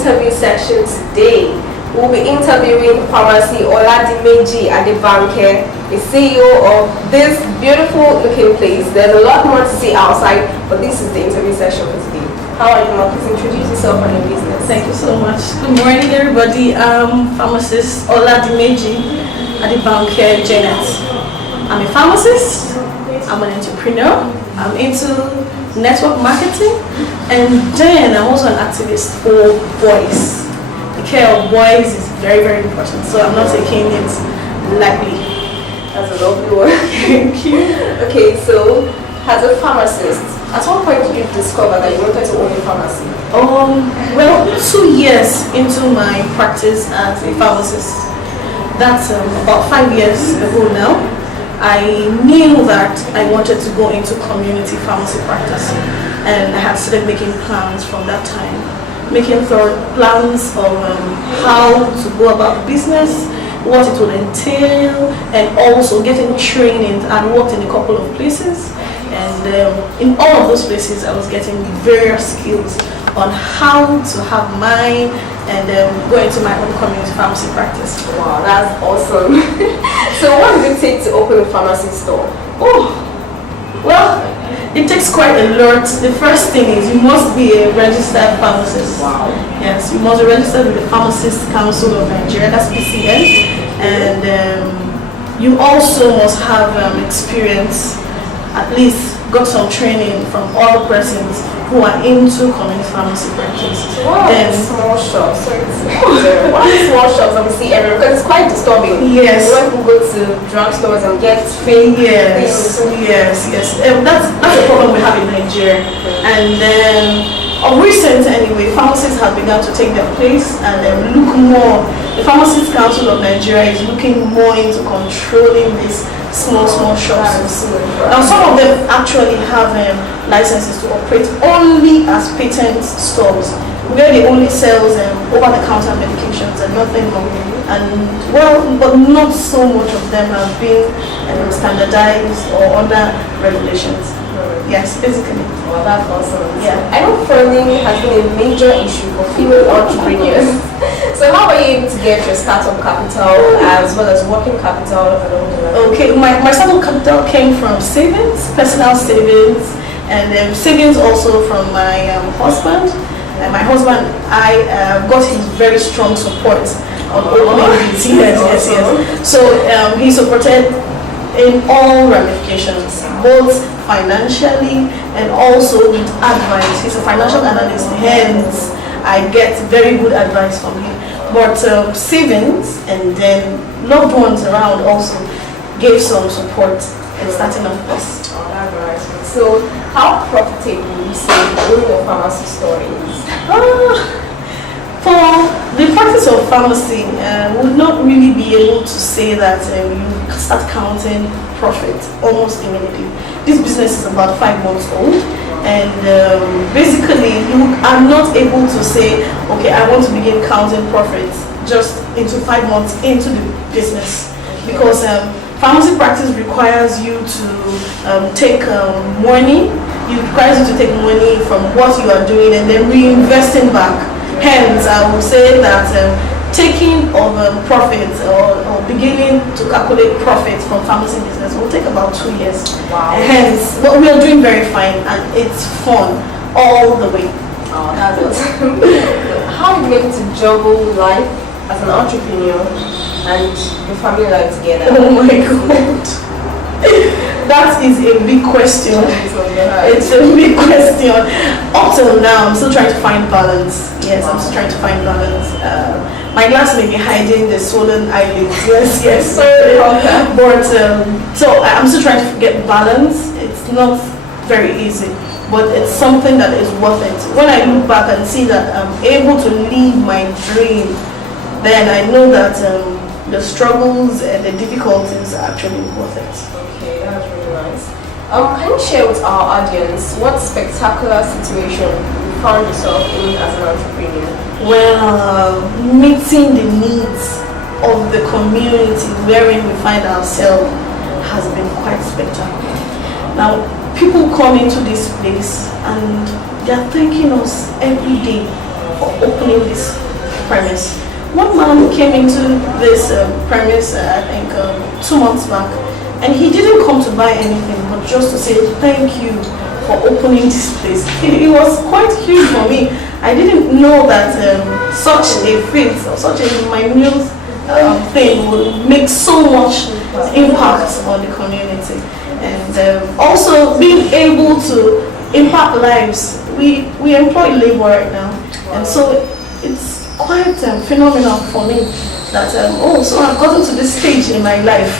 interview section today. We'll be interviewing Pharmacy Oladimeji Adebanke, the CEO of this beautiful looking place. There's a lot more to see outside, but this is the interview session for today. How are you, Ma? Please introduce yourself and your business. Thank you so much. Good morning, everybody. I'm pharmacist Oladimeji Adebanke Janet. I'm a pharmacist. I'm an entrepreneur. I'm into network marketing, and then I'm also an activist for boys. The care of boys is very, very important, so I'm not taking it lightly. That's a lovely word. Thank you. Okay, so as a pharmacist, at what point did you discover that you wanted to own a pharmacy? Well, 2 years into my practice as a pharmacist, that's about 5 years ago now, I knew that I wanted to go into community pharmacy practice, and I had started making plans from that time, making plans of how to go about business, what it would entail, and also getting training. I worked in a couple of places, and in all of those places I was getting various skills on how to have mine and go into my own community pharmacy practice. Wow, that's awesome. So what does it take to open a pharmacy store? Oh, well, it takes quite a lot. The first thing is you must be a registered pharmacist. Wow. Yes, you must be registered with the Pharmacist Council of Nigeria, that's PCN, and you also must have experience, at least got some training from other persons who are into community pharmacy practice. Wow, then small shops. So it's why small shops that we see everywhere, because it's quite disturbing. Yes. When people go to drugstores and get fake yes, things. That's a problem we have in Nigeria. And then of recent anyway, pharmacists have begun to take their place and look more. The Pharmacist Council of Nigeria is looking more into controlling these small shops. Now some of them actually have licenses to operate only as patent stores, where they only sell over-the-counter medications and nothing more. And well, but not so much of them have been standardized or under regulations. Yes, basically. Well, that's awesome. Yeah. I know funding has been a major issue for female entrepreneurs. So how were you able to get your startup capital as well as working capital and all that? Okay, my startup capital came from savings, personal savings, and savings also from my husband. And my husband, I got his very strong support on opening this. Yes. So he supported in all ramifications, both financially and also with advice. He's a financial analyst, hence I get very good advice from him. But savings and then loved ones around also gave some support in starting off this. Oh, that's right. So how profitable would you say owning a pharmacy store is? For the practice of pharmacy, would not really be able to say that you start counting profit almost immediately. This business is about 5 months old, and basically you are not able to say, okay, I want to begin counting profits just into 5 months into the business, because pharmacy practice requires you to take money. It requires you to take money from what you are doing and then reinvesting back. Hence, I will say that taking of profits or beginning to calculate profits from pharmacy business will take about 2 years. Wow. Hence, but we are doing very fine and it's fun all the way. Oh, that's awesome. How are you able to juggle life as an entrepreneur and your family life together? Oh my God. That is a big question. It's a big question. Up till now, I'm still trying to find balance. Yes, I'm still trying to find balance. My glass may be hiding the swollen eyelids. Yes. But so I'm still trying to get balance. It's not very easy, but it's something that is worth it. When I look back and see that I'm able to live my dream, then I know that the struggles and the difficulties are actually worth it. Okay, that's really nice. Can you share with our audience what spectacular situation you found yourself in as an entrepreneur? Well, meeting the needs of the community wherein we find ourselves has been quite spectacular. Now, people come into this place and they're thanking us every day for opening this premise. One man came into this premise, I think 2 months back, and he didn't come to buy anything, but just to say thank you for opening this place. It was quite huge for me. I didn't know that such a feat or such a minute thing would make so much impact on the community. And also being able to impact lives. We employ labor right now, and so it's quite phenomenal for me that so I've gotten to this stage in my life.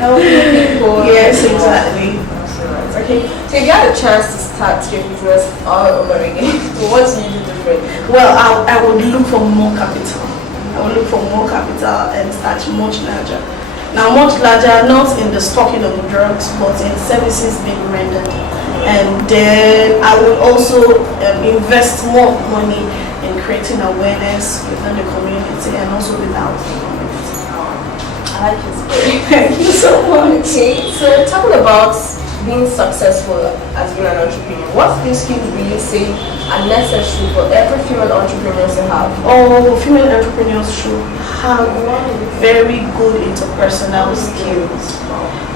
Helping people. Yes, exactly. Okay, so if you had a chance to start your business all over again, what do you do different? Well, I would look for more capital. I would look for more capital and start much larger. Now, much larger, not in the stocking of the drugs, but in services being rendered. And then I would also invest more money in creating awareness within the community and also without the community. I like your spirit. Thank you so much. Okay, so talking about being successful as being an entrepreneur, what skills would you say are necessary for every female entrepreneur to have? Oh, female entrepreneurs should have very good interpersonal skills.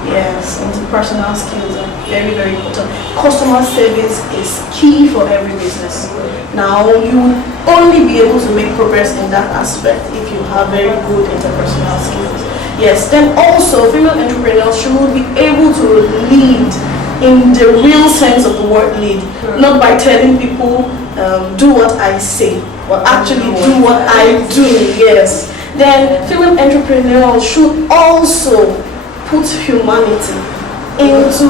Yes, interpersonal skills are very, very important. Customer service is key for every business. Now, you will only be able to make progress in that aspect if you have very good interpersonal skills. Yes, then also female entrepreneurs should be able to lead in the real sense of the word lead, not by telling people do what I say, but actually do what I do. Yes. Then female entrepreneurs should also put humanity into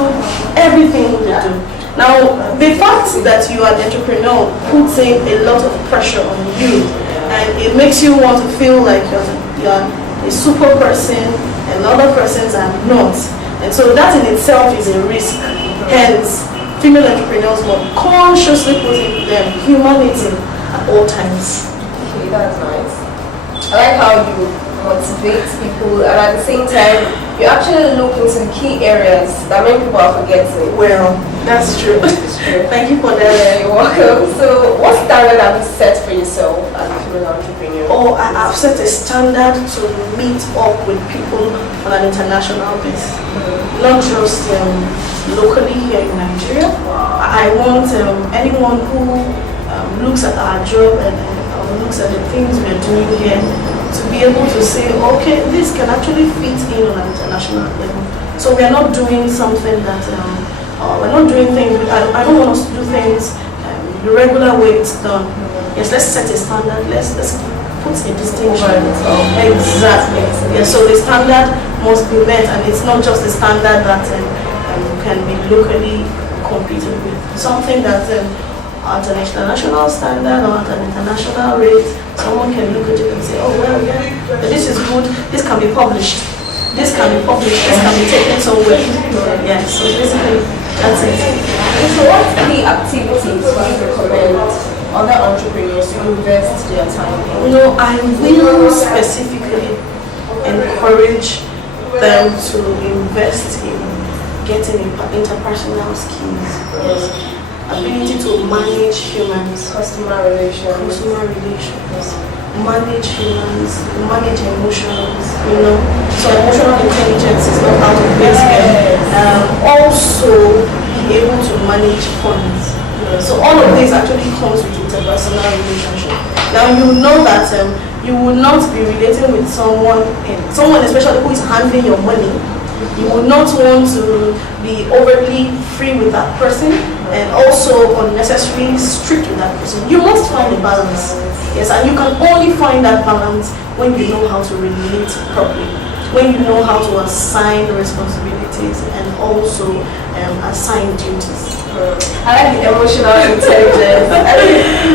everything they do. Now, the fact that you are an entrepreneur puts in a lot of pressure on you, and it makes you want to feel like you're a super person and other persons are not. And so that in itself is a risk. Hence, female entrepreneurs must consciously put in them humanity at all times. Okay, that's nice. I like how you motivate people, and at the same time, you actually look into the key areas that many people are forgetting. Well, that's true. It's true. Thank you for that. Yeah, you're welcome. So, what standard have you set for yourself as a female entrepreneur? Oh, I've set a standard to meet up with people on an international basis, not just locally here in Nigeria. I want anyone who looks at our job and looks at the things we're doing here to be able to say, okay, this can actually fit in on an international level. So we're not doing something that, we're not doing things, I don't want us to do things the regular way it's done. Yes, let's set a standard, let's put a distinction. Exactly. Yeah, so the standard must be met, and it's not just a standard that can be locally competed with. Something that at an international standard or at an international rate, someone can look at it and say, oh well, yeah, this is good, this can be published, this can be published, this can be taken somewhere. Yeah, so basically, that's it. So what key activities would you recommend other entrepreneurs to invest their time in? No, I will specifically encourage them to invest in getting interpersonal skills. Yes. Ability to manage humans, Customer relations, manage humans, manage emotions, so emotional intelligence is not out of place here. Also be able to manage funds. So all of this actually comes with interpersonal relationship. Now you know that you will not be relating with someone especially who is handling your money. You would not want to be overly free with that person and also unnecessarily strict with that person. You must find a balance. Yes, and you can only find that balance when you know how to relate properly, when you know how to assign responsibilities and also assign duties. I like the emotional intelligence.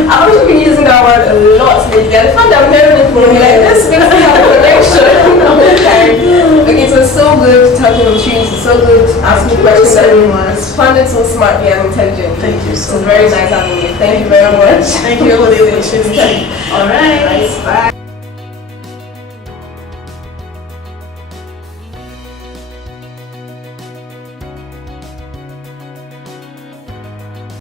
I've also been using that word a lot lately. I find I'm hearing it from like this makes me have a connection all the time. Okay, so it's so good talking with you. It's so good asking questions. You sounded so smartly and intelligent. Thank you so much. It's very nice having you. Thank you very much. Thank you for the opportunity. All right. Bye.